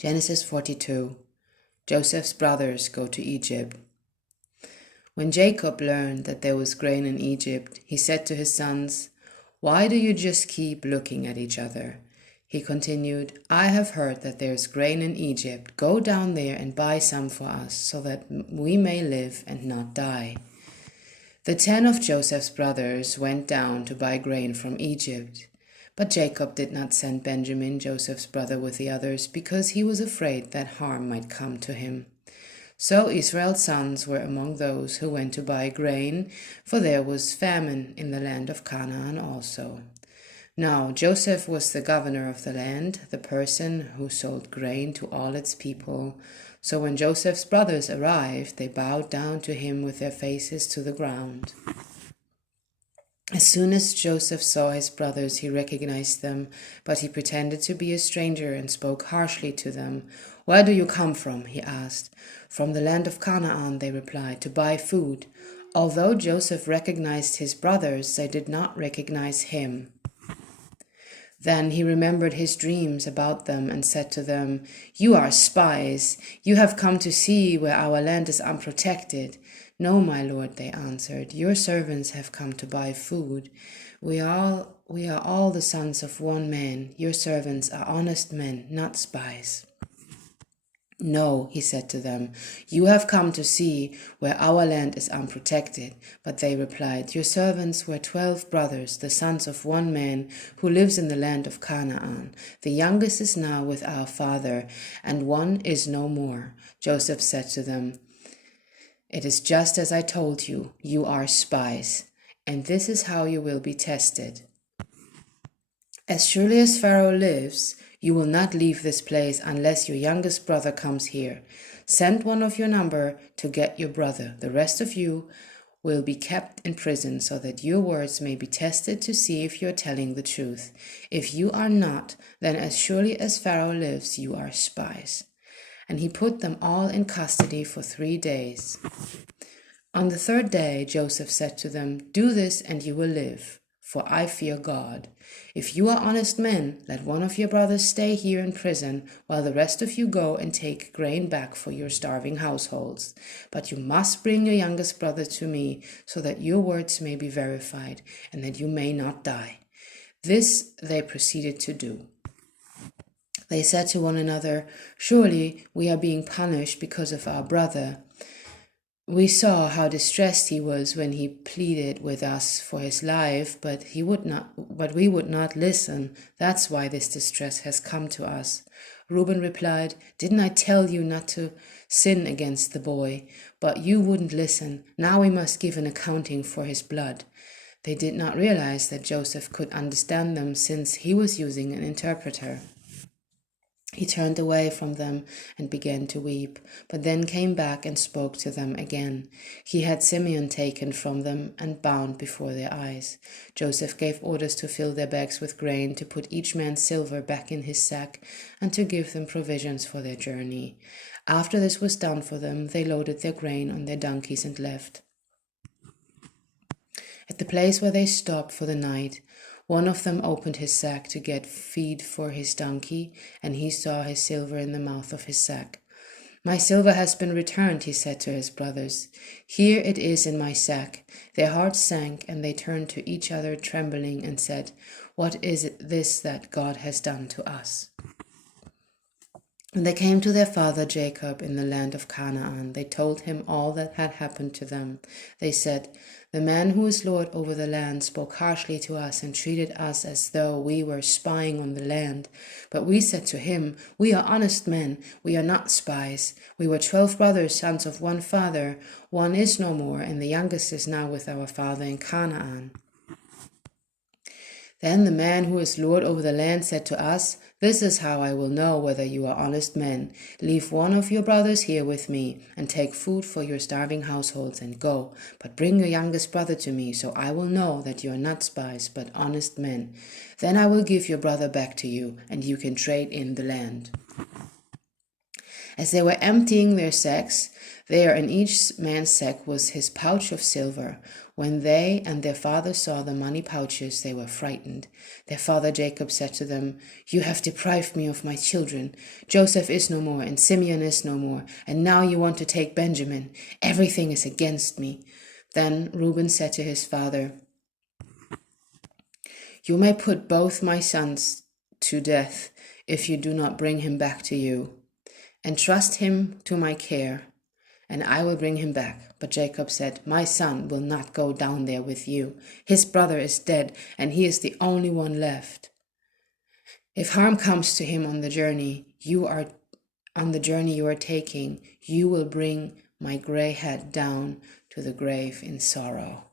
Genesis 42. Joseph's brothers go to Egypt. When Jacob learned that there was grain in Egypt, he said to his sons, "Why do you just keep looking at each other?" He continued, "I have heard that there is grain in Egypt. Go down there and buy some for us, so that we may live and not die." The 10 of Joseph's brothers went down to buy grain from Egypt. But Jacob did not send Benjamin, Joseph's brother, with the others, because he was afraid that harm might come to him. So Israel's sons were among those who went to buy grain, for there was famine in the land of Canaan also. Now Joseph was the governor of the land, the person who sold grain to all its people. So when Joseph's brothers arrived, they bowed down to him with their faces to the ground. As soon as Joseph saw his brothers, he recognized them, but he pretended to be a stranger and spoke harshly to them. "Where do you come from?" he asked. "From the land of Canaan," they replied, "to buy food." Although Joseph recognized his brothers, they did not recognize him. Then he remembered his dreams about them and said to them, "You are spies. You have come to see where our land is unprotected." "No, my lord," they answered. "Your servants have come to buy food. We are all the sons of one man. Your servants are honest men, not spies." "No," he said to them, "you have come to see where our land is unprotected." But they replied, "Your servants were 12 brothers, the sons of one man, who lives in the land of Canaan. The youngest is now with our father, and one is no more." Joseph said to them, "It is just as I told you, you are spies, and this is how you will be tested. As surely as Pharaoh lives, you will not leave this place unless your youngest brother comes here. Send one of your number to get your brother. The rest of you will be kept in prison so that your words may be tested to see if you are telling the truth. If you are not, then as surely as Pharaoh lives, you are spies." And he put them all in custody for 3 days. On the 3rd day, Joseph said to them, "Do this and you will live, for I fear God. If you are honest men, let one of your brothers stay here in prison, while the rest of you go and take grain back for your starving households. But you must bring your youngest brother to me, so that your words may be verified, and that you may not die." This they proceeded to do. They said to one another, "Surely we are being punished because of our brother. We saw how distressed he was when he pleaded with us for his life, but we would not listen. That's why this distress has come to us." Reuben replied, "Didn't I tell you not to sin against the boy? But you wouldn't listen. Now we must give an accounting for his blood." They did not realize that Joseph could understand them, since he was using an interpreter. He turned away from them and began to weep, but then came back and spoke to them again. He had Simeon taken from them and bound before their eyes. Joseph gave orders to fill their bags with grain, to put each man's silver back in his sack, and to give them provisions for their journey. After this was done for them, they loaded their grain on their donkeys and left. At the place where they stopped for the night, one of them opened his sack to get feed for his donkey, and he saw his silver in the mouth of his sack. "My silver has been returned," he said to his brothers. "Here it is in my sack." Their hearts sank, and they turned to each other trembling and said, "What is this that God has done to us?" When they came to their father Jacob in the land of Canaan, they told him all that had happened to them. They said, "The man who is lord over the land spoke harshly to us and treated us as though we were spying on the land. But we said to him, 'We are honest men. We are not spies. We were 12 brothers, sons of one father. One is no more, and the youngest is now with our father in Canaan.' Then the man who is lord over the land said to us, 'This is how I will know whether you are honest men. Leave one of your brothers here with me, and take food for your starving households, and go. But bring your youngest brother to me, so I will know that you are not spies, but honest men. Then I will give your brother back to you, and you can trade in the land.' As they were emptying their sacks, There in each man's sack was his pouch of silver. When they and their father saw the money pouches, they were frightened. Their father Jacob said to them, "You have deprived me of my children. Joseph is no more, and Simeon is no more, and now you want to take Benjamin. Everything is against me." Then Reuben said to his father, "You may put both my sons to death if you do not bring him back to you. Entrust him to my care, and I will bring him back." But Jacob said, "My son will not go down there with you. His brother is dead, and he is the only one left. If harm comes to him on the journey you are taking, you will bring my gray head down to the grave in sorrow."